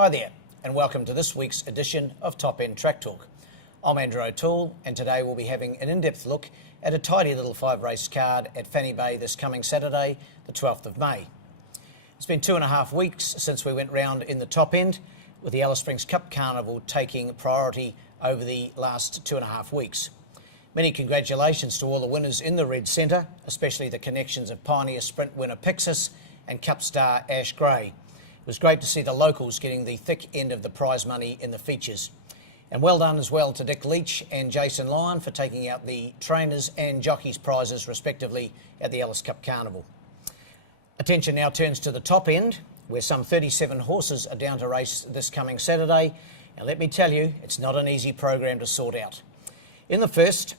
Hi there, and welcome to this week's edition of Top End Track Talk. I'm Andrew O'Toole, and today we'll be having an in-depth look at a tidy little 5-race card at Fanny Bay this coming Saturday, the 12th of May. It's been 2.5 weeks since we went round in the Top End, with the Alice Springs Cup Carnival taking priority over the last 2.5 weeks. Many congratulations to all the winners in the Red Centre, especially the connections of Pioneer Sprint winner Pixis and Cup star Ash Gray. It was great to see the locals getting the thick end of the prize money in the features. And well done as well to Dick Leach and Jason Lyon for taking out the trainers and jockeys prizes respectively at the Alice Cup Carnival. Attention now turns to the top end, where some 37 horses are down to race this coming Saturday. And let me tell you, it's not an easy program to sort out. In the first,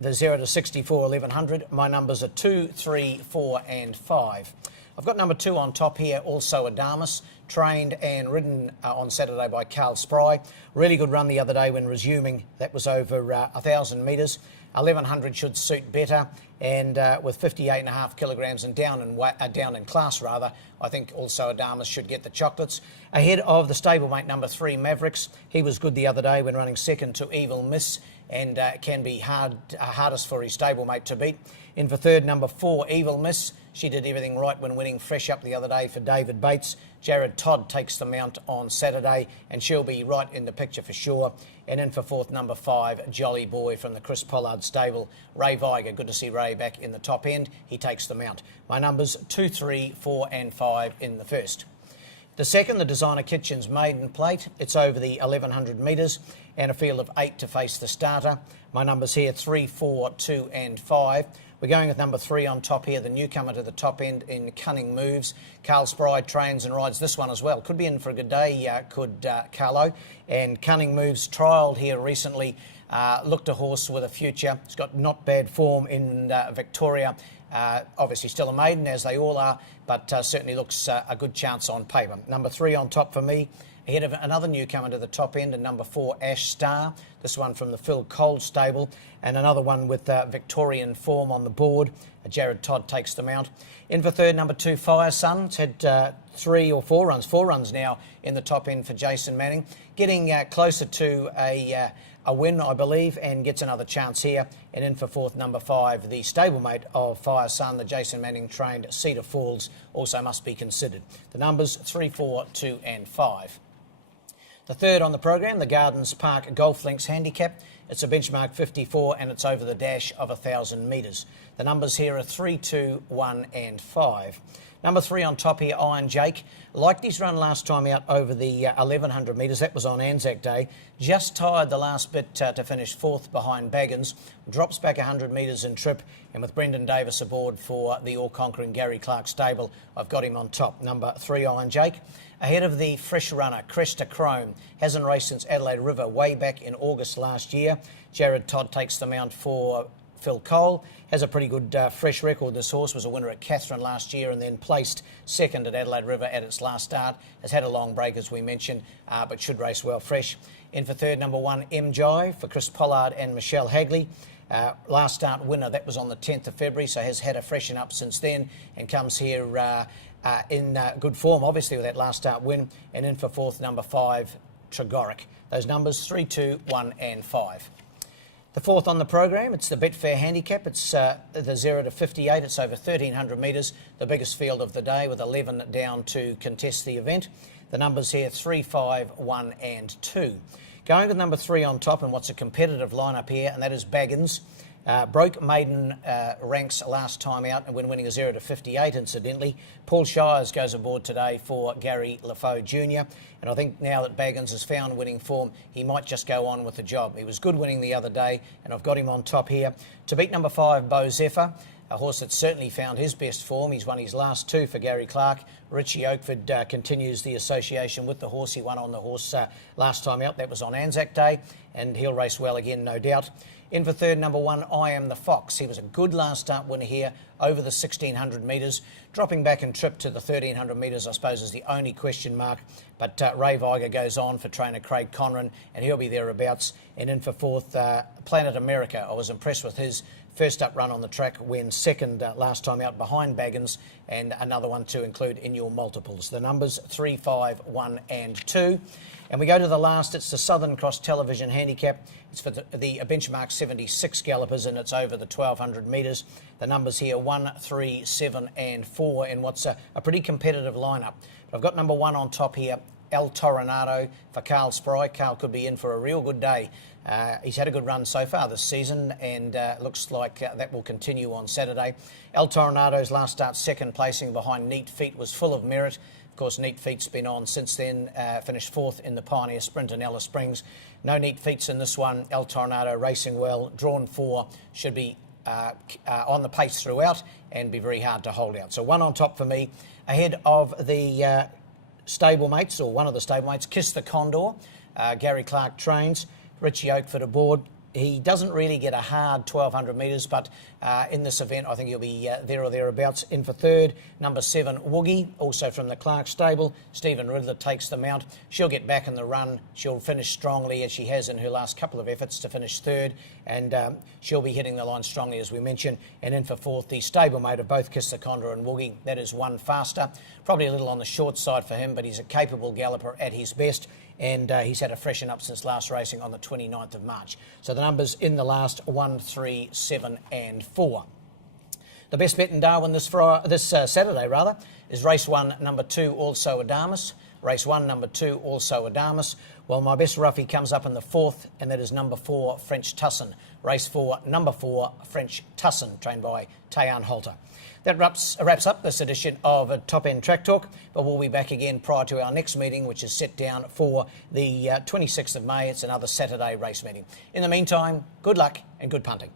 the 0 to 64 1100, my numbers are 2, 3, 4 and 5. I've got number 2 on top here, also Adamus, trained and ridden on Saturday by Carl Spry. Really good run the other day when resuming. That was over 1,000 metres. 1100 should suit better, and with 58.5 kilograms and down in class rather, I think also Adamus should get the chocolates. Ahead of the stablemate number 3 Mavericks. He was good the other day when running second to Evil Miss, and can be hardest for his stablemate to beat. In for third, number 4 Evil Miss. She did everything right when winning fresh up the other day for David Bates. Jared Todd takes the mount on Saturday, and she'll be right in the picture for sure. And in for fourth, number 5, Jolly Boy from the Chris Pollard stable. Ray Viger, good to see Ray back in the top end. He takes the mount. My numbers 2, 3, 4 and 5 in the first. The second, the Designer Kitchens Maiden Plate. It's over the 1100 metres and a field of 8 to face the starter. My numbers here 3, 4, 2 and 5. We're going with number 3 on top here, the newcomer to the top end in Cunning Moves. Carl Spry trains and rides this one as well. Could be in for a good day, could Carlo. And Cunning Moves trialled here recently. Looked a horse with a future. It's got not bad form in Victoria. Obviously still a maiden, as they all are, but certainly looks a good chance on paper. Number 3 on top for me, ahead of another newcomer to the top end, and number 4, Ash Star. This one from the Phil Cole stable, and another one with Victorian form on the board. Jared Todd takes them out. In for third, number 2, Fire Sun. It's had 4 runs now in the top end for Jason Manning. Getting closer to a win, I believe, and gets another chance here. And in for fourth, number 5, the stablemate of Fire Sun, the Jason Manning trained Cedar Falls, also must be considered. The numbers 3, 4, 2 and 5. The third on the program, the Gardens Park Golf Links Handicap. It's a benchmark 54 and it's over the dash of 1,000 metres. The numbers here are 3, 2, 1 and 5. Number 3 on top here, Iron Jake. Liked his run last time out over the 1,100 metres. That was on Anzac Day. Just tired the last bit to finish fourth behind Baggins. Drops back 100 metres in trip. And with Brendan Davis aboard for the all-conquering Gary Clark stable, I've got him on top. Number 3, Iron Jake. Ahead of the fresh runner, Cresta Chrome. Hasn't raced since Adelaide River way back in August last year. Jared Todd takes the mount for Phil Cole. Has a pretty good fresh record. This horse was a winner at Catherine last year and then placed second at Adelaide River at its last start. Has had a long break, as we mentioned, but should race well fresh. In for third, number 1, M Jive for Chris Pollard and Michelle Hagley. Last start winner, that was on the 10th of February, so has had a freshen up since then and comes here in good form, obviously, with that last start win. And in for fourth, number 5, Tregoric. Those numbers 3, 2, 1 and 5. The fourth on the program, it's the Betfair Handicap. It's the 0 to 58. It's over 1,300 metres, the biggest field of the day, with 11 down to contest the event. The numbers here 3, 5, 1 and 2. Going with number 3 on top, and what's a competitive lineup here, and that is Baggins. Broke maiden ranks last time out and when winning a 0 to 58, incidentally. Paul Shires goes aboard today for Gary Lafoe Jr. And I think now that Baggins has found winning form, he might just go on with the job. He was good winning the other day, and I've got him on top here. To beat number 5, Bo Zephyr, a horse that's certainly found his best form. He's won his last 2 for Gary Clark. Richie Oakford continues the association with the horse. He won on the horse last time out. That was on Anzac Day, and he'll race well again, no doubt. In for third, number 1, I Am the Fox. He was a good last start winner here over the 1,600 metres. Dropping back in trip to the 1,300 metres, I suppose, is the only question mark. But Ray Viger goes on for trainer Craig Conran, and he'll be thereabouts. And in for fourth, Planet America. I was impressed with his First up run on the track, went second last time out behind Baggins, and another one to include in your multiples. The numbers 3, 5, 1 and 2. And we go to the last. It's the Southern Cross Television Handicap. It's for the benchmark 76 gallopers, and it's over the 1,200 metres. The numbers here 1, 3, 7 and 4 in what's a pretty competitive lineup. But I've got number 1 on top here, El Toronado for Carl Spry. Carl could be in for a real good day. He's had a good run so far this season, and looks like that will continue on Saturday. El Toronado's last start, second placing behind Neat Feet, was full of merit. Of course, Neat Feet's been on since then, finished fourth in the Pioneer Sprint in Alice Springs. No Neat Feets in this one. El Toronado racing well, drawn 4, should be on the pace throughout and be very hard to hold out. So 1 on top for me, ahead of the stablemates, or one of the stablemates, Kiss the Condor. Gary Clark trains, Richie Oakford aboard. He doesn't really get a hard 1,200 metres, but in this event, I think he'll be there or thereabouts. In for third, number 7, Woogie, also from the Clark stable. Stephen Riddler takes the mount. She'll get back in the run. She'll finish strongly, as she has in her last couple of efforts to finish third, and she'll be hitting the line strongly, as we mentioned. And in for fourth, the stablemate of both Kiss the Condor and Woogie. That is One Faster. Probably a little on the short side for him, but he's a capable galloper at his best. And he's had a freshen up since last racing on the 29th of March. So the numbers in the last 1, 3, 7 and 4. The best bet in Darwin this Saturday is race 1, number 2, Also Adamus. Race 1, number 2, Also Adamus. Well, my best roughie comes up in the 4th, and that is number 4, French Tussin. Race 4, number 4, French Tussin, trained by Tayan Holter. That wraps up this edition of Top End Track Talk, but we'll be back again prior to our next meeting, which is set down for the 26th of May. It's another Saturday race meeting. In the meantime, good luck and good punting.